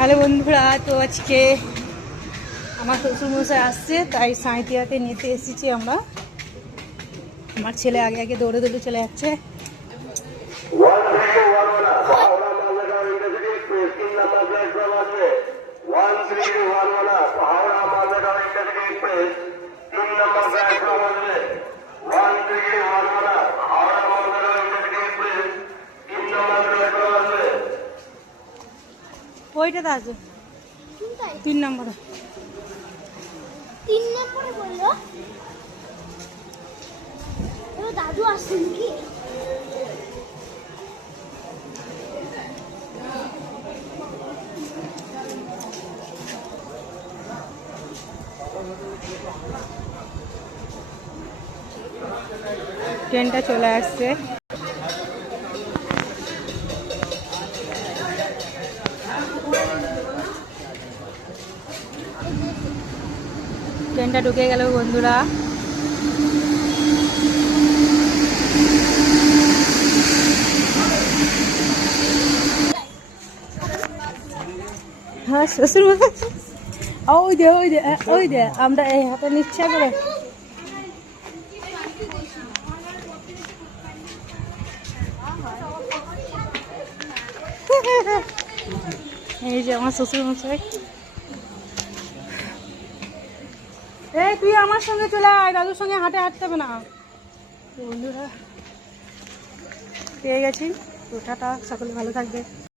Hello বন্ধুরা, তো আজকে আমার শ্বশুরমশাই আসছে, তাই সাঁইতিয়াতে নিতে এসেছি আমরা। আমার ছেলে আগে আগে দৌড়ে দৌড়ে চলে যাচ্ছে। ওইটাতে আছে 3 নম্বরে। 3 নম্বরে বললো দাদু আসছেন কি? ট্রেনটা চলে আসছে। ট্রেনটা ঢুকে গেল বন্ধুরা। হ্যাঁ শ্বশুর ওই দে ওই দে ওই দে, আমরা এই হাতে নিচ্ছে করে। এই যে আমার শ্বশুর মশাই। এই তুই আমার সঙ্গে চলে আয়, দাদুর সঙ্গে হাঁটে হাঁটতে হবে না। বন্ধুরা পেয়ে গেছি। তো টাটা, সকলে ভালো থাকবে।